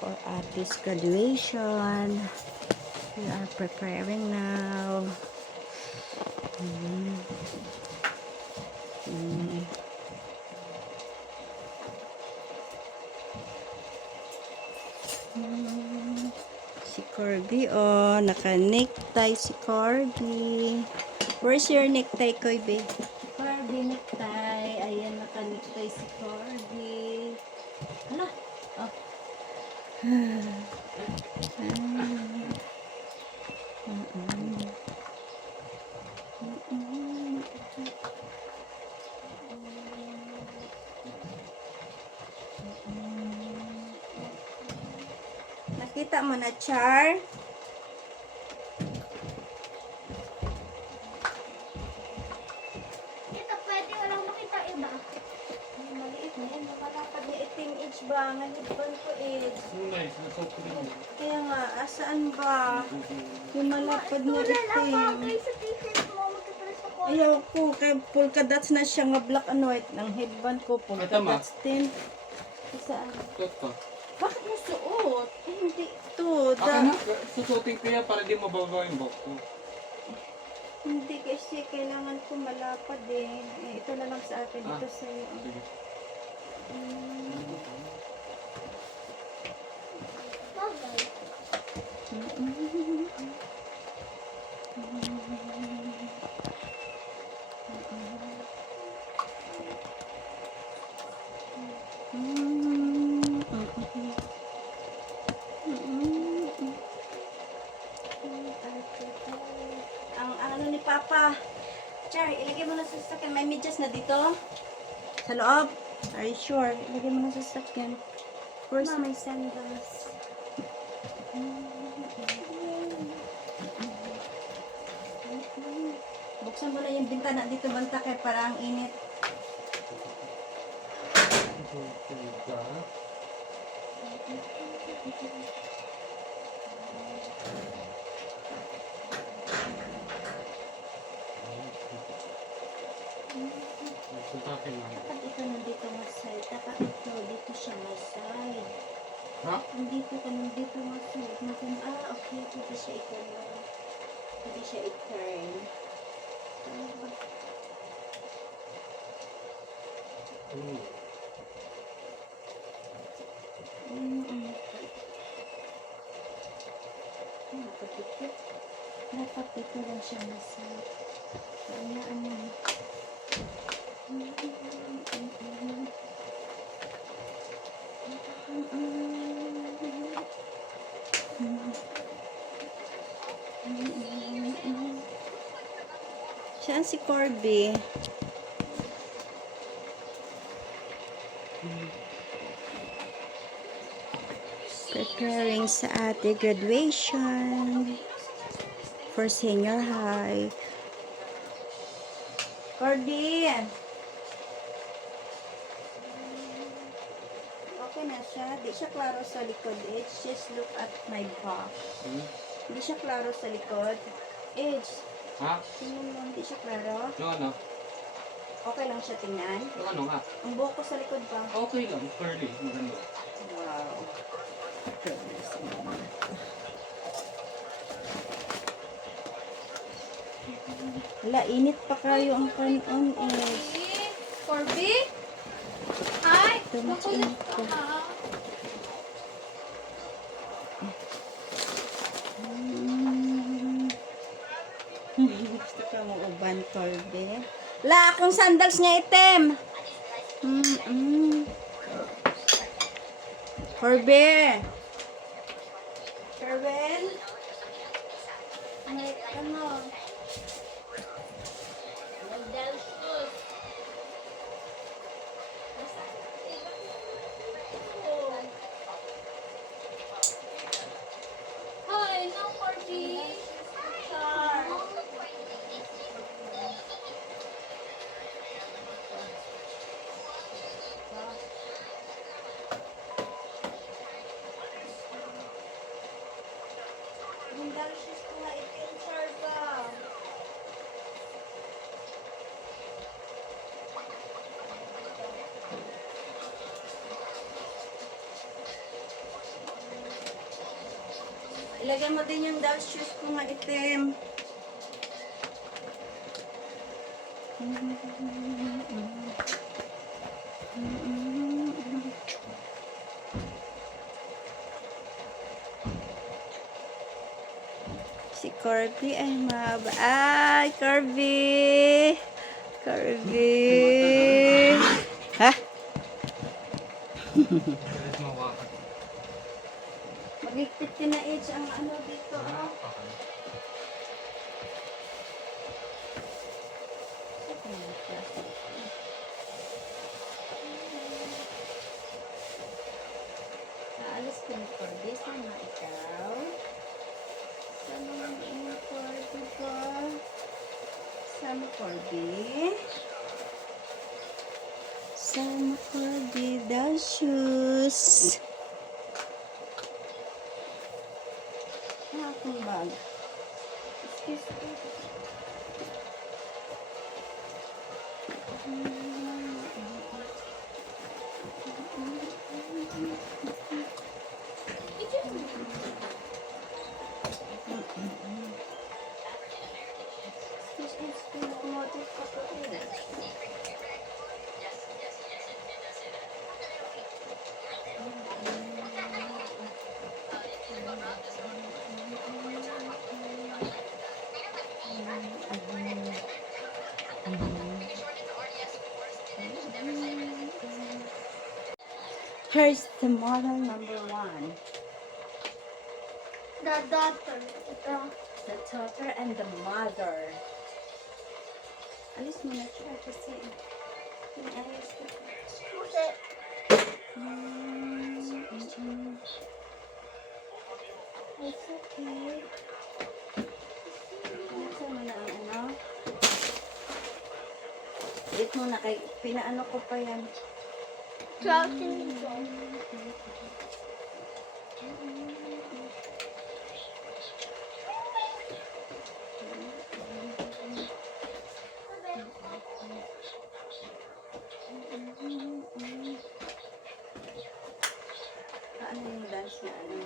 for Ate's graduation. We are preparing now. Si Corby, oh, naka-necktie si Corby. Where's your necktie, Corby? Corby, necktie. Ayan, naka-necktie si Corby. Hala, oh. Nakita mo na, Char? Ito pwede walang makita iba. Maliit na yan. Makalapad niya iting age ba? Nalipon ko age. Kaya nga, asaan ba? Yung malapad na Tulad ako itim. guys sa t-shirt mo. Magkaparas ako. Ayaw ko, kay polka dots na siya nga black and white. Ang headband ko, polka Tama. dots din. Saan? Toto. Bakit mo suot? Eh, hindi ito. Akin na, susutin ko yan para di mababa yung buhok ko. Hindi kasi kailangan ko malapad eh. Ito na lang sa akin. Ito sa'yo. Sige. Bagay. Ang ano ni Papa. Char, ilagay mo na sa sasakyan. May medyas na dito? Sa loob? Are you sure? Ilagay mo na sa sasakyan. Where's my sandals? Buksan mo na yung bintana dito, banta kay para ang init. Suntakin lang. Dapat ito nandito nga side. Dapat ito, dito siya nga side. Ha? Nandito ka, nandito nga side. Okay, pwede siya i-turn. Pwede siya i-turn. Dapat ito lang siya nga side. Kaya ano. Saan si Corby? Preparing sa ate graduation for senior high. Corby! Okay na siya. Di siya klaro sa likod. Edge, just look at my back. Hindi siya klaro sa likod. Edge, Ha? tingnan mo, hindi siya klaro. Yung ano? Okay lang siya tingnan. Yung ano nga? Ang buhok ko sa likod ba? Okay lang, curly, maganda. Wow. Wala, init pa kayo ang kanon Edge. Corby? Ay! Ito, makinit ko. Gusto ka mo uban, Corby? La, akong sandals niya itim. Corby! Kerwin? May ano? Model shoes. Hi, no Corby. Sandals ko nga itim, Char ba? Ilagay mo din yung doll shoes ko nga itim. Si Corby ay maba. Ay, Corby! Corby! Ha? Kahit mawakan. Magigpit din na age ang ano dito. Oh. Naalis ko ni Corby. Sana ikaw. Sana ang Corby ko. Sama Corby. Sama Corby. The shoes. Ang aking bag. Excuse me. Here's the model number 1. The daughter. Ito. The daughter and the mother. Alis mo na siya kasi ayos ko. Pusi. It's okay. Nasa mo na ang ano? Wait mo na kay pinaano ko pa yan. Crouching ito. Ano yung dance na ano?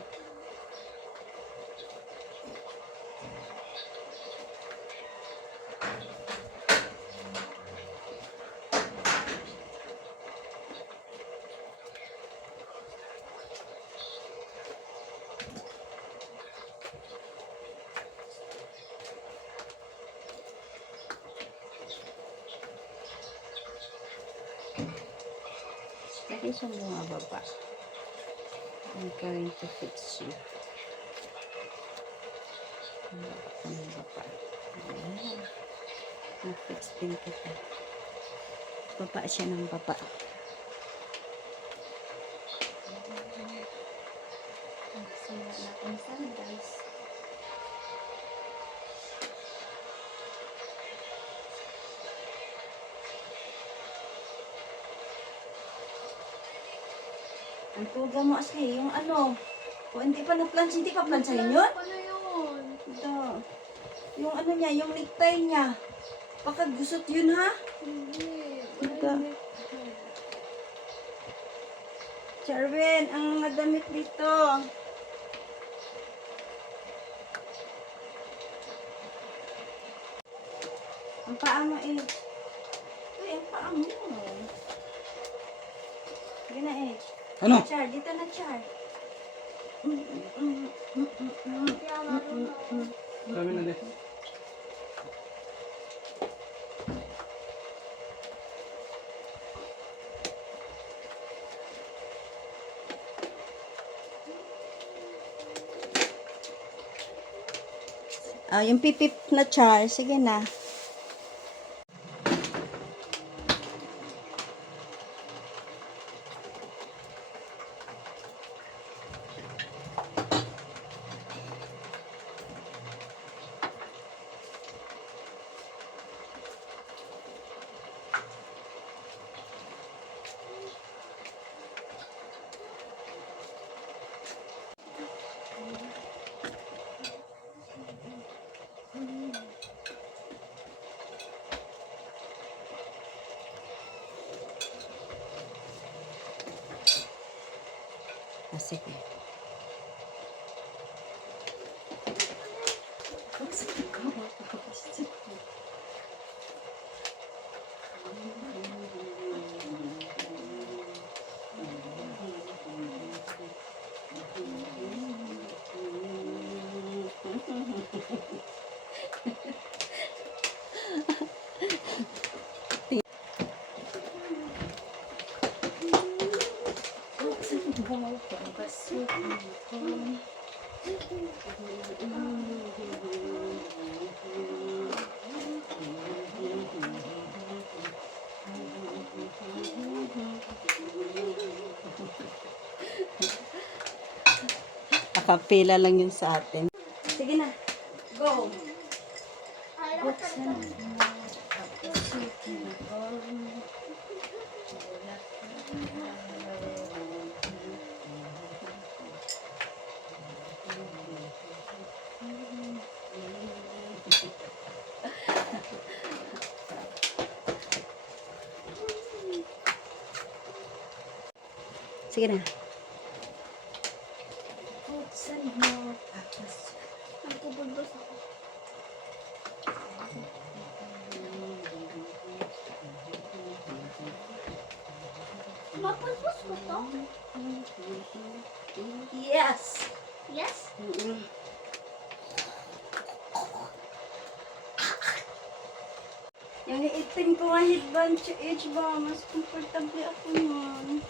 Lagi siyang bumababa. I'm going to fix you. Bumababa. Ayan. Na-fix din kita. Baba siya ng baba. Sila natin sandals. Ang tuga mo kasi, yung ano, o hindi pa na-plancha, hindi pa planchahin yun? Ano yun? Ito. Yung ano niya, yung necktie niya. Baka gusot yun ha? Hindi. Ito. Charwin, ang nadamit dito. Ang paa mo eh. Uy, ang paa mo. Sige na eh. Ano? Char, dito na Char. Kaya marunong. Dami na din. Yung pipip na Char, sige na. Sige. Nakapila lang yun sa atin. Sige na. Go. Ay, Buksan nakatalik mo. Papasukin ako. Sige na. Buksan mo. Papasukin. Nagpupulbos ako. Mapulbos ko to? Yes. Yes? Yung iitin ko nga headband sa edge ba, mas komportable ako nun.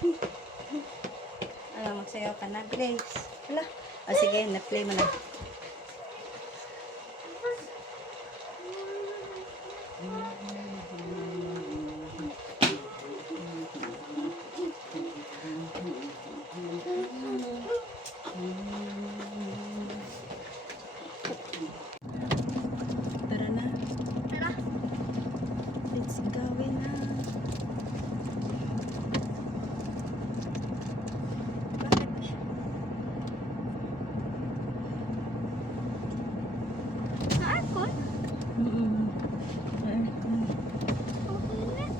Ano, magsayaw ka na, Grace. Wala. O sige, na-play mo na. Tara na. Tara. Let's go na. Bakit ba siya? Sa aircon? Aircon. Ang init.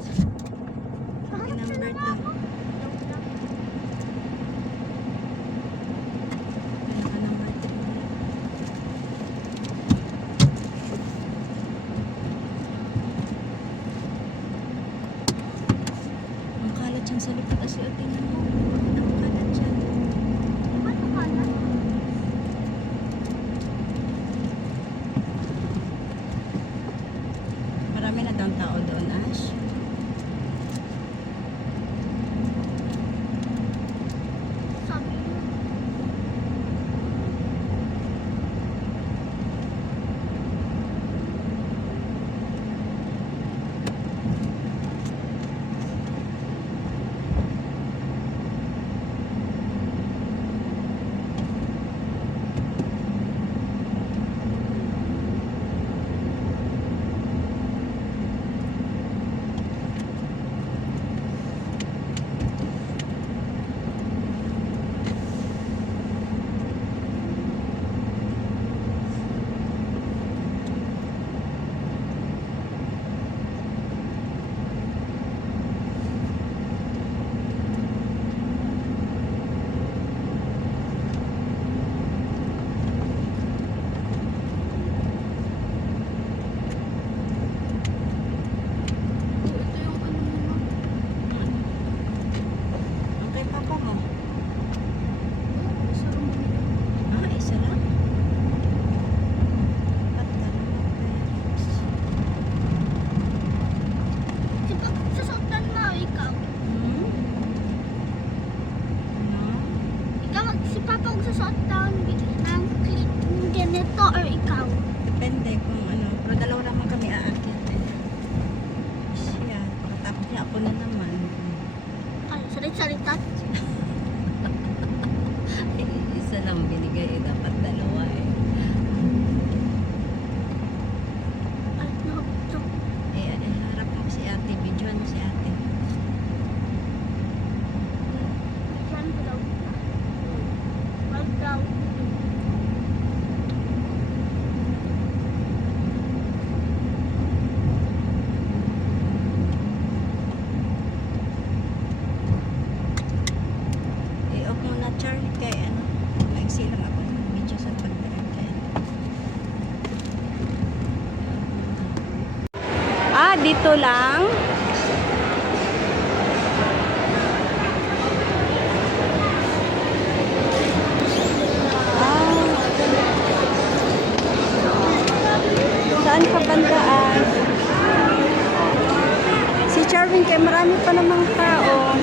Sa harap Number talaga 2. ako. Number 3. Ang kalat yan sa likod kasi o tingnan mo. Ang kalat yan. Ano ka na? Marami na daw tao doon, Ash. Sabi niyo. Ito yung ano mo. Ang kay papa mo. Sa room mo. Ah, isa lang. At dalawang parents. Si Papa sasultan mo, ikaw. Hmm? No? Ikaw, si Papa ang sasultan ng clip ganito or ikaw. Depende kung ano. Pero dalawa naman kami aakyat. Siya. Pagkatapos niya ako na naman. Ay, salit-salita. Isa lang binigay. Dapat dalawa eh. Ay, nakapito. Harap mo si ate. Videoan mo si ate. Bigyan ko daw. Wag daw. dito lang. Saan ka bandaan? Si Charvin kay marami pa namang tao.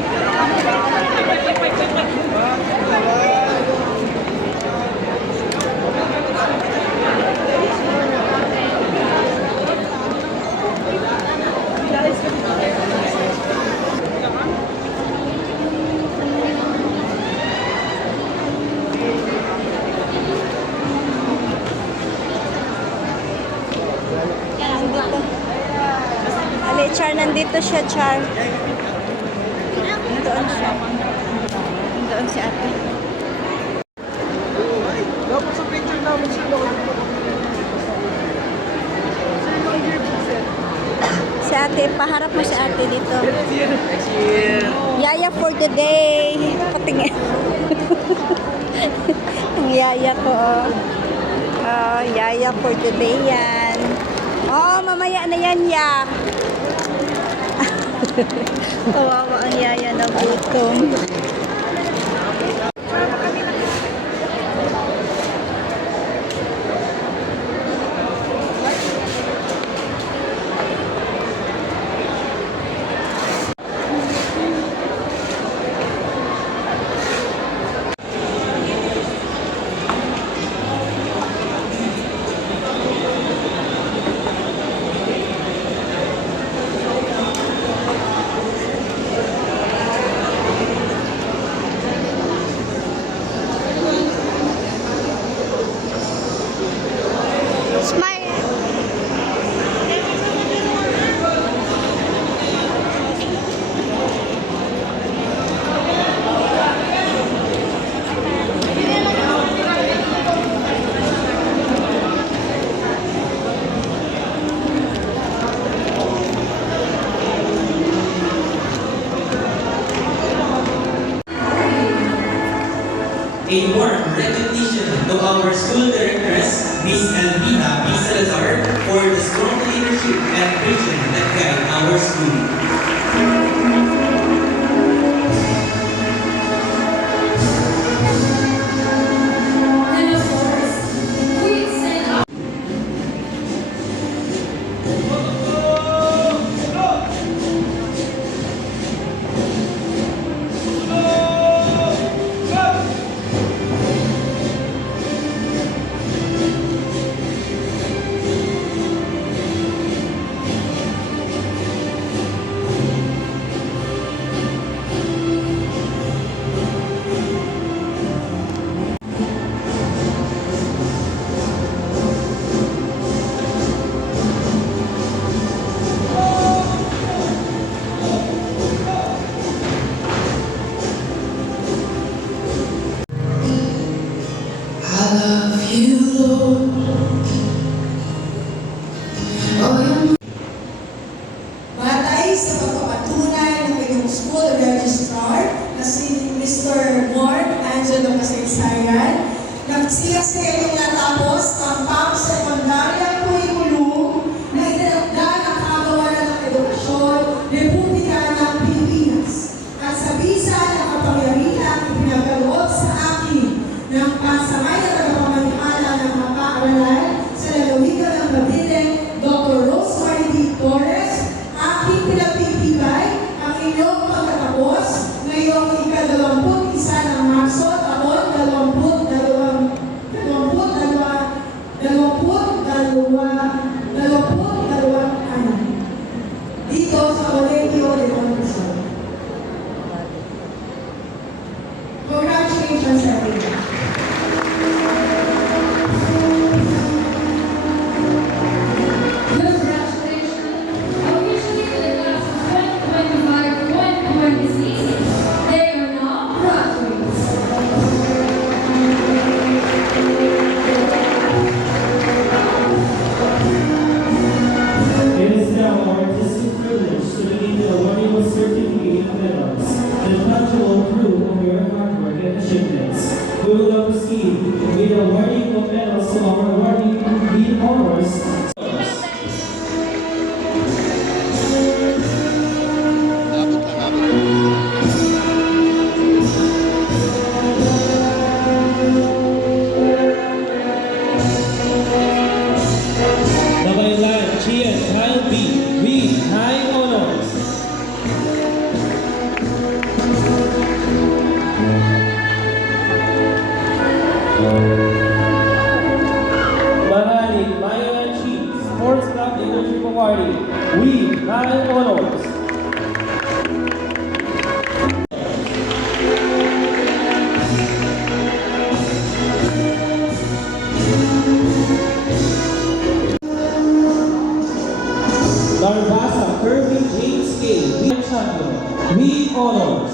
Nandito. Ali, Char, nandito siya, Char. Nandoon siya. Nandoon si ate. Dapat sa picture namin si Lord. Si ate, paharap mo si ate dito. Next year. Yaya for today. Patingin. Ang yaya ko, oh. Oh, yaya for today yan. Oh, mamaya na yan, ya. Kawawa ang yaya na gutom. Smile. A warm recognition to our school directress, Miss Elvina B. Salazar, for the strong leadership and vision that guide our school. Batay sa pagpapatunay ng inyong school registrar na si Mr. Ward Angelo Kasaysayan, nagsiya sa inyong natapos ang pang-sekundaryang kurikulum na itinakda ng Kagawaran ng Edukasyon, Republika ng Pilipinas. At sa bisa ng kapangyarihang ipinagkaloob sa akin ng pasamay na tagapamahala ng mga paaralan sa lalawigan ng Cavite, Dr. Rosemary D. Torres, aking pinagtitibay ang inyong pagtatapos ngayong ika-21 ng Marso, taon 2022 dito sa Colegio de Montessori. Congratulations, everyone. It is now our artistic privilege to begin the awarding of certificate of medals, the tangible proof of your hard work and achievements. We will now proceed with the awarding of medals to our awarding lead honors. Mahaling Bayan Chief Sports Club Leadership Awardee, we high honors. Narbasa Kirby James K. We champion, we honors.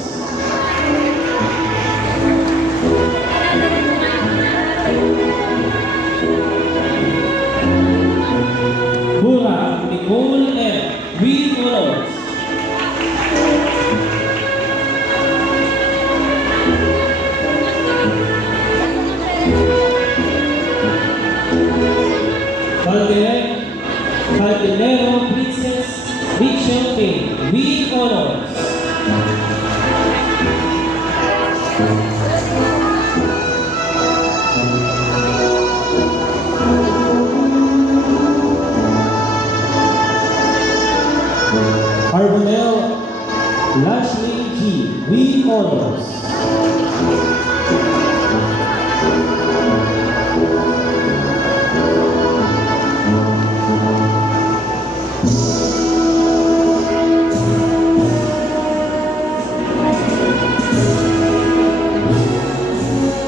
Bula Nicole M. We honors. Calderero Princess Rachel K. We honors. Carbonell Lashley G. We honors.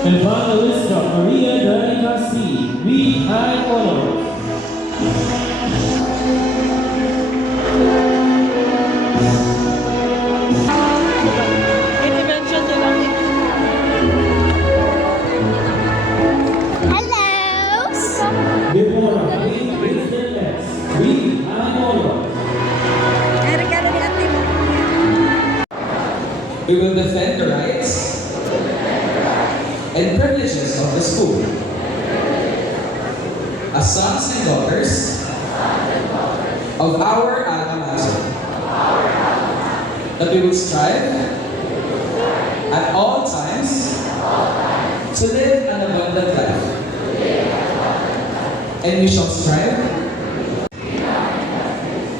Evangelista Maria Danica C. We high honors. Hello! Deborah A. Winston S. We high honors. Ay, regalo ni ate mo. We will defend the rights and privileges of the school. As sons and daughters of our alma mater. That we will strive at all times to live an abundant life. And we shall strive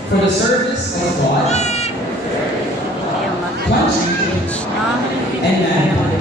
for the service of God, country, and mankind.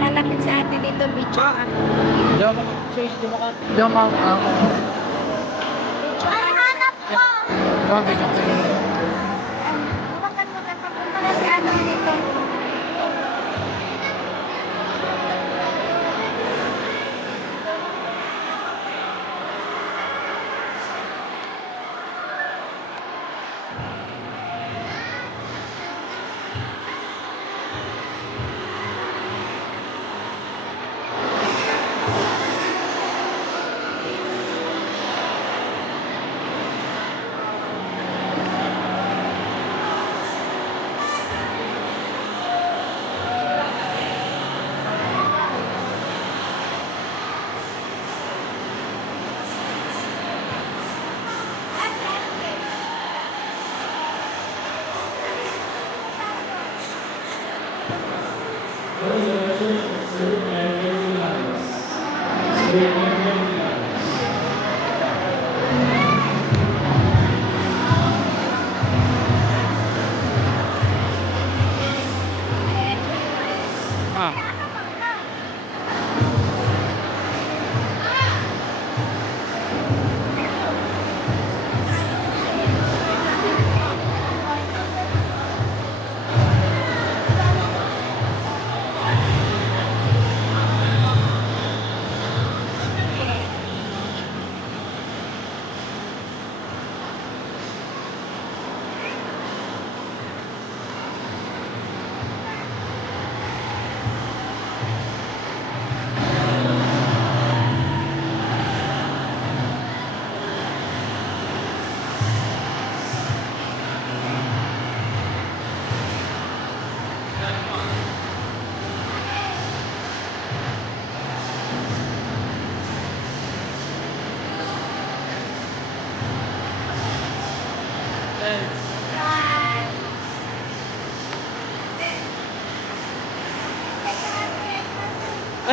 Lalapit sa ate dito, video ka. Hanap ko! Huwakan mo ka, papunta na si Adam dito.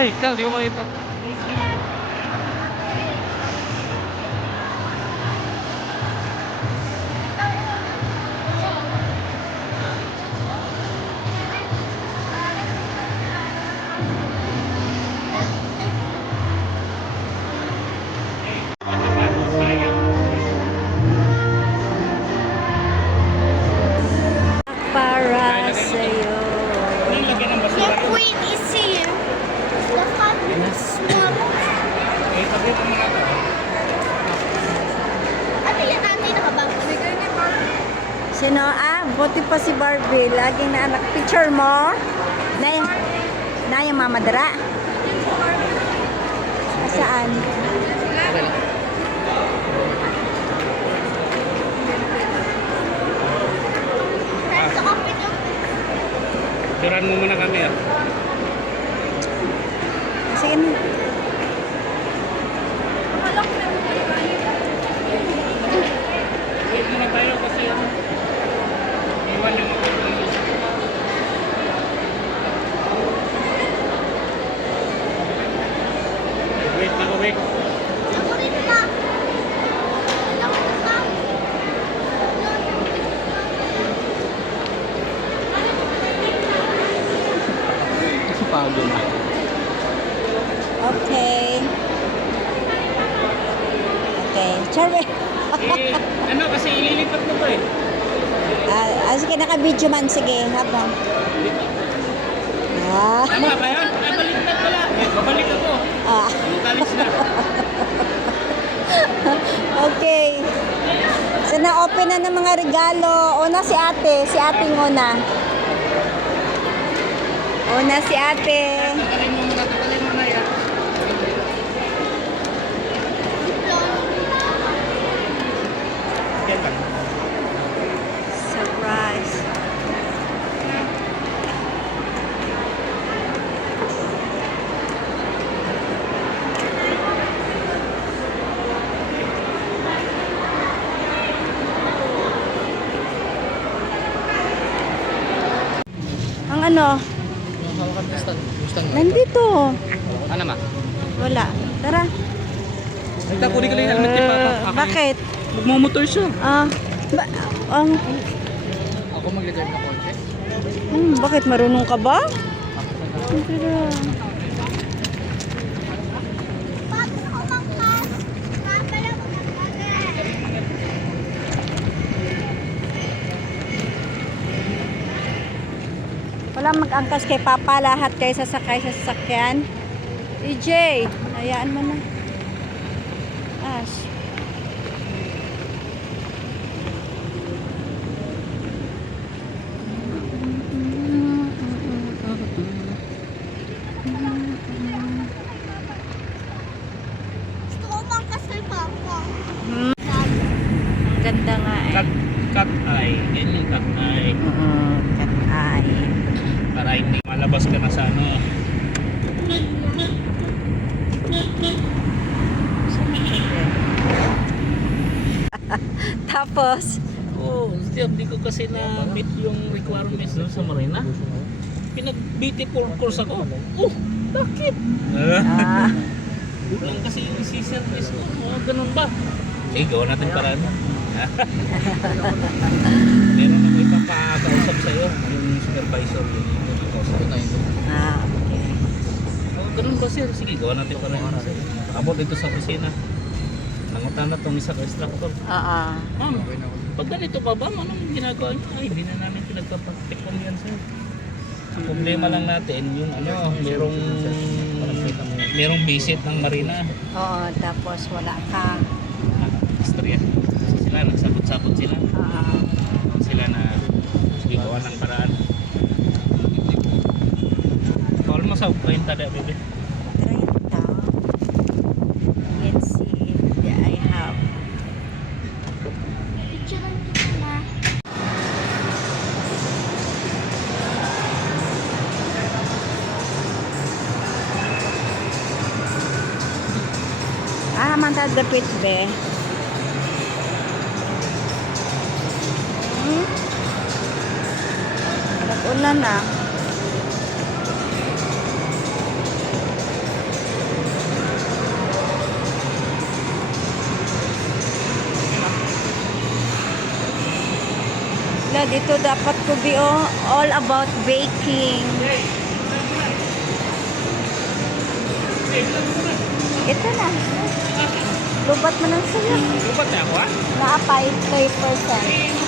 Ay, Kal, di ko makita. Para sa'yo. The queen is here. The family is small. Ano yan natin nakabang? Sino? Buti pa si Barbie. Laging na anak. Picture mo? Na yung mamadara? Saan? Time to open yung Turan mo muna kami ah. Sige na. Wait muna tayo kasi iwan yung mga wait na wait. ako rin na. Ako rin na. Pagod na. Okay. Okay. Charlie. Ano kasi ililipat mo to eh. Sige, naka-video man. Sige, habang. Tama ba yan? Ay, baliktad pala. Babalik ako. Kalis na. Okay. So, na-open na ng mga regalo. Una si ate. Si ating una. Una si ate. Takalin mo muna yan. Yan ba? Surprise. Ang ano? Nandito. Ano ma? Wala. Tara. Ay, kunin ko lang yung helmet ni Papa. Bakit? Magmumotor siya. Ako mag-reserve na kotse. Bakit? Marunong ka ba? Wala mag-angkas kay Papa. Lahat kayo sasakay sa sasakyan. EJ, hayaan mo na. Ash. Gusto ko umangkas kay Papa. Ang ganda nga eh. Cut-eye. Yan yung cut-eye. Cat-eye. Para hindi malabas ka na sa ano. Tapos, Hindi ko kasi na-meet yung requirements doon sa Marina. Pinag-BT course ako. Bakit? Lang kasi yung C-service ko. Ganun ba? Sige, gawa natin paraan. Meron ako ipapakausap sa'yo. Yung supervisor. Yung okay. ganun ba sir? Sige, gawa natin paraan. Abot dito sa opisina. Nangutan na itong isa ka instructor. Ma'am, pag ganito pa ba, anong ginagawa niyo? Ay, hindi na namin pinagpapatikon yan sir. Ang problema lang natin, yung ano, merong visit ng Marina. Oo, tapos wala ka. Istorya. Sila, nagsabot-sabot sila. Sila na gawa ng paraan. Call mo sa kwenta da, bebe. 30. Let's see. I have. Picturean kita na. Mantad dapit be. Nag-ulan na. Hala, dito dapat ko be all about baking. Ito na. Lubat mo ng suyo. Lupat na ako ah. Naapay 3%.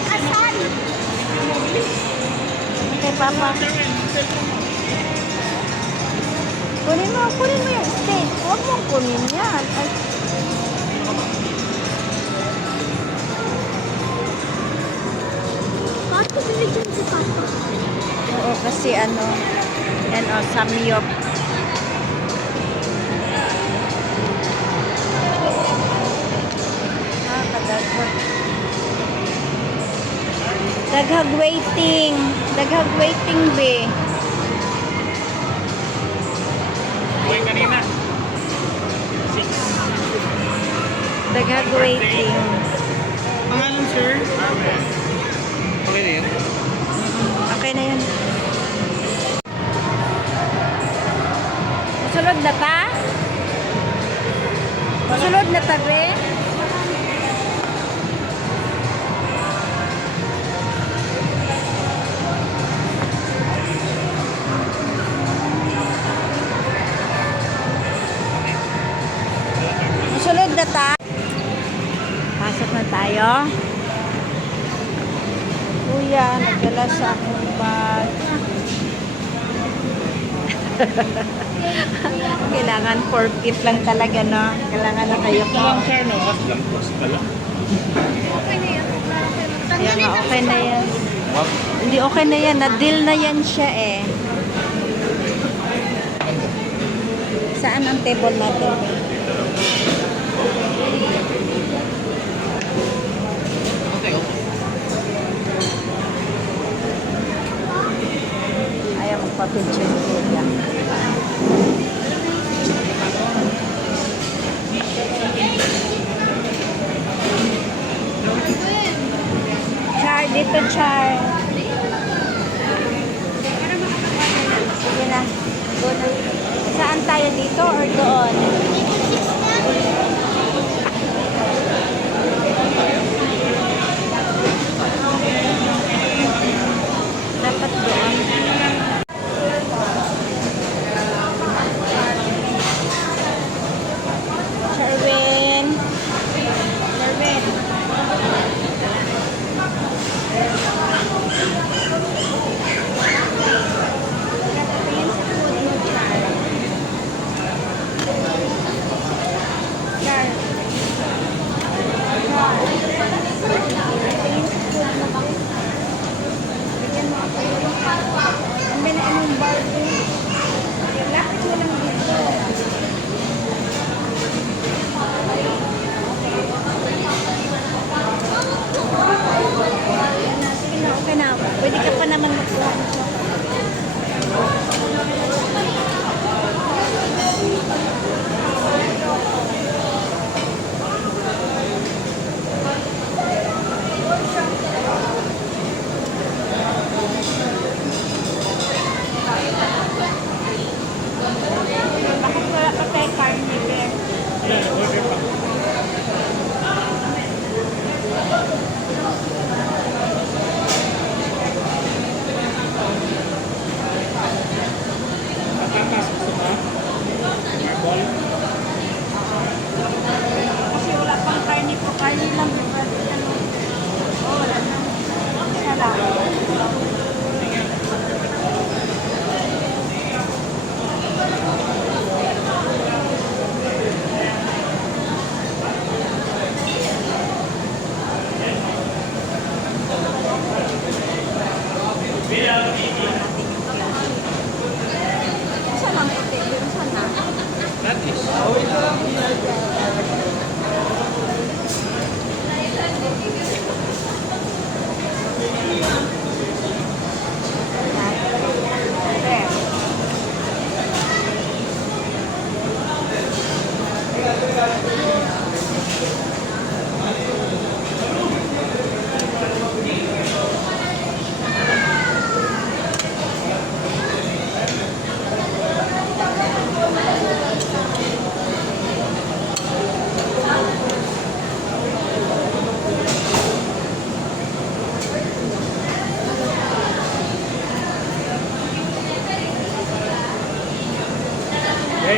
Asan? Okay, Papa. Kunin mo yung steak. Huwag mong kunin yan. Ay, Bakit ko binigyan si Papa? oo, kasi ano, yan o, samyop. Kadagdag. Daghag waiting. Daghag waiting, be. Kumain kanina. 6. Daghag waiting. Pangalan, sir? Okay na yun. Okay na yun. Masulod na ta? Masulod na ta, be? Masulod na ta? Pasok na tayo. Kuya, nagdala sa akong bag. Kailangan 4 feet lang talaga, no? Kailangan na kayo po. Lang, sir, no? Mas lang, plus pala. Okay na yan. Kaya nga, okay na yan. Hindi okay na yan. Na-deal na yan siya eh. Saan ang table natin? Okay, okay. Ayaw magpapicture kuya. Char, dito Char. Sige na. Go na. Saan tayo, dito or doon? Dapat doon. Sherwin. Sherwin. Hindi na anong bar din. Lapit mo lang dito. Sige na, okay na. Pwede ka pa naman magkuha. Bakit wala pa tayo karne, Bear? Order pa. Patatas gusto mo? Marble? Kasi wala pang karne po. Karne lang. Ano? Oh, wala na. Isa lang. Isa lang puti. Yung sana. That is. Bear.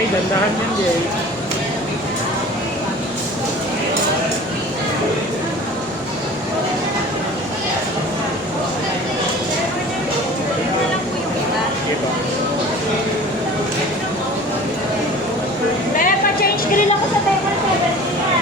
Jay, dandahan yan, Jay. May pa-change grill ako sa table 7 niya.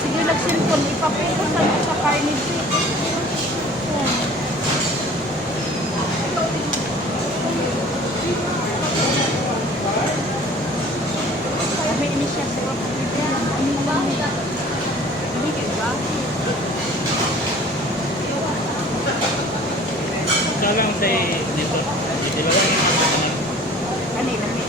Sige, nag-cellphone. Ipapunta sa carnage. May inisya sa Dalang sa dito. Di ba lang kanina.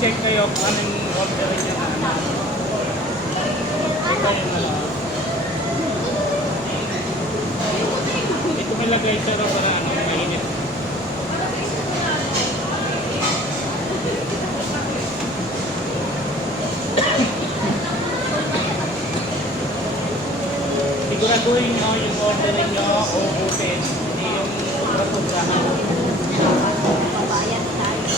Check kayo kung anong order niya na. Check kayo na lang. Ito nilagay siya raw para ano, mainit. Siguraduhin nyo yung order nyo uubutin. Hindi yung pagpuntahan. Babayad tayo.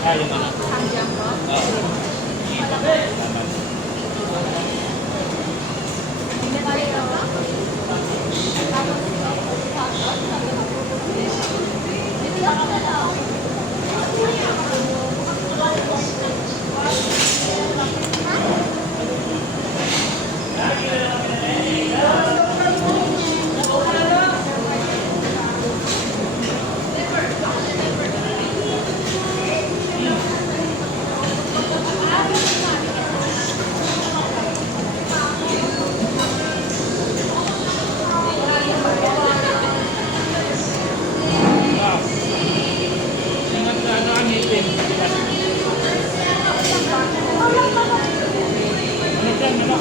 Yung anak ko. Oo. Salamat. Ingat ka ano ang ngipin. Ano dyan, ano?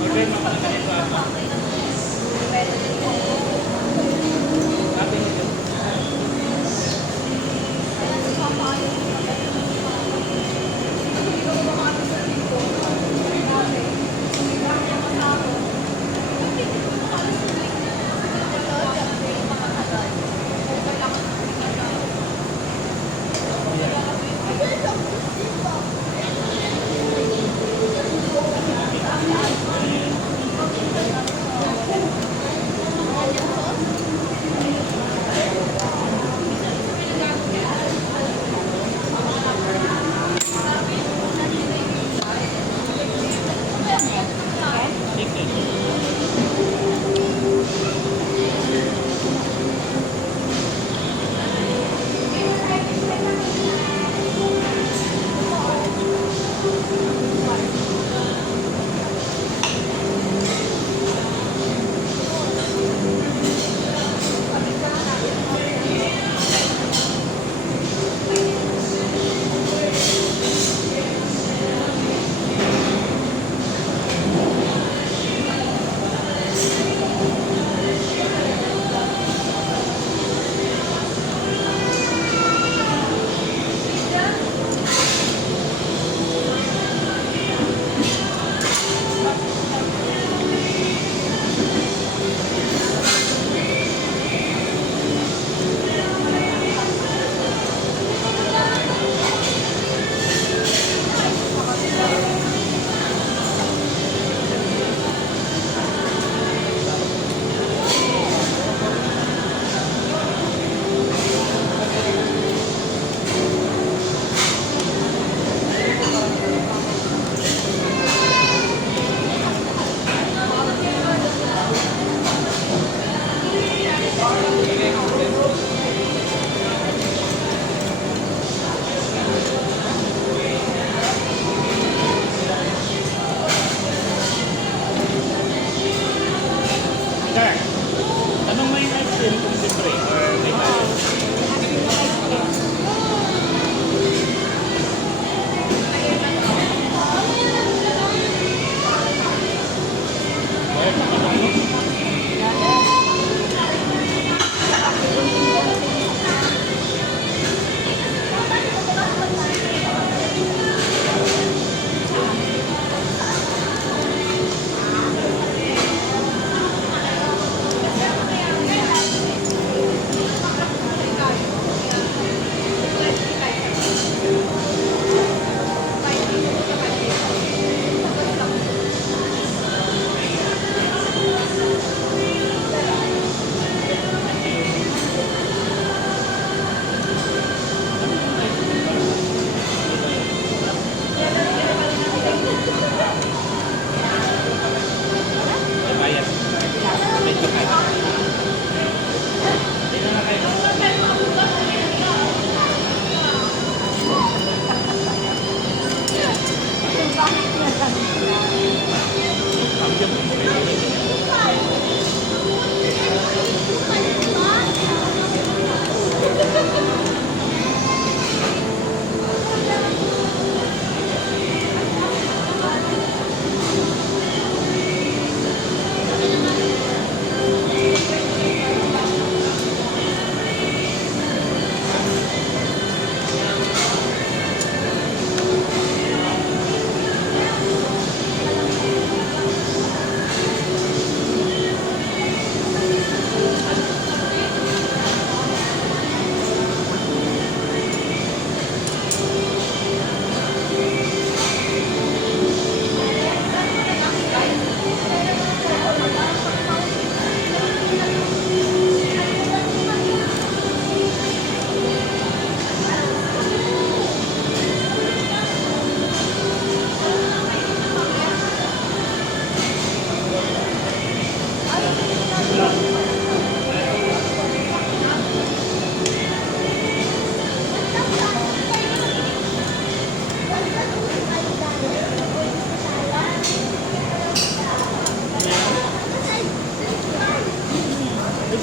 Okay, mga ganito ako. Sabi nito. Sir, anong may ice cream kung libre or may tayo?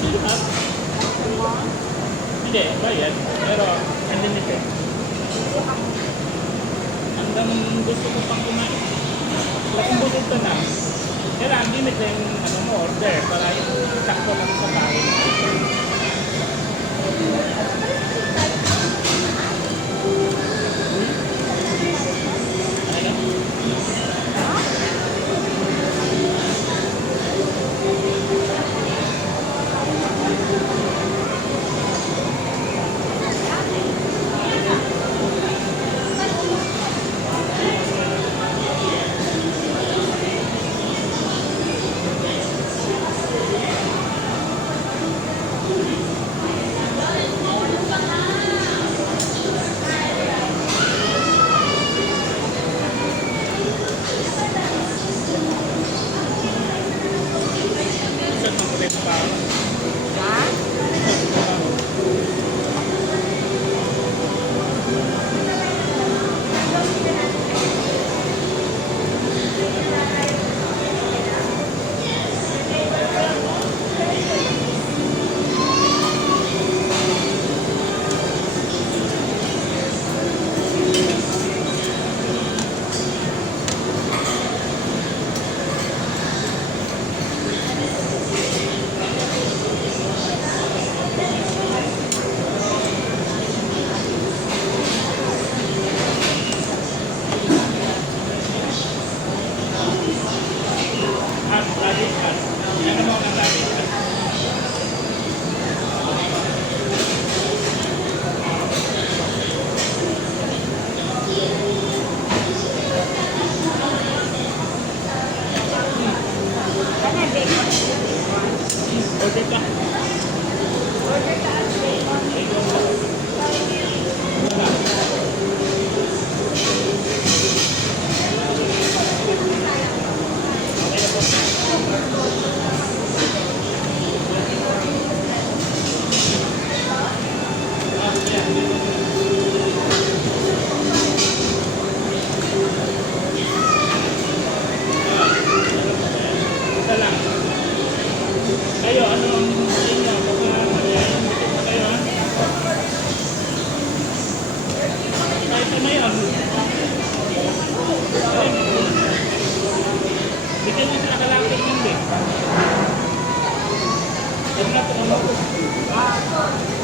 lahat. Hindi, bayad. Pero, unlimited. Hanggang gusto ko pang kumain. Kung busog ka na, kailangan limit na yung ano mo, order para yung sakto lang sa kain. Isang makulit pa. At lagi ka. Ano mo ang lagi ka? Order ka. Isa lang. Kayo, ano ang inyo? Kayo, ha? Kahit ano yun. Bigyan nyo sila kalapit yun, eh. Huwag na ito, ano?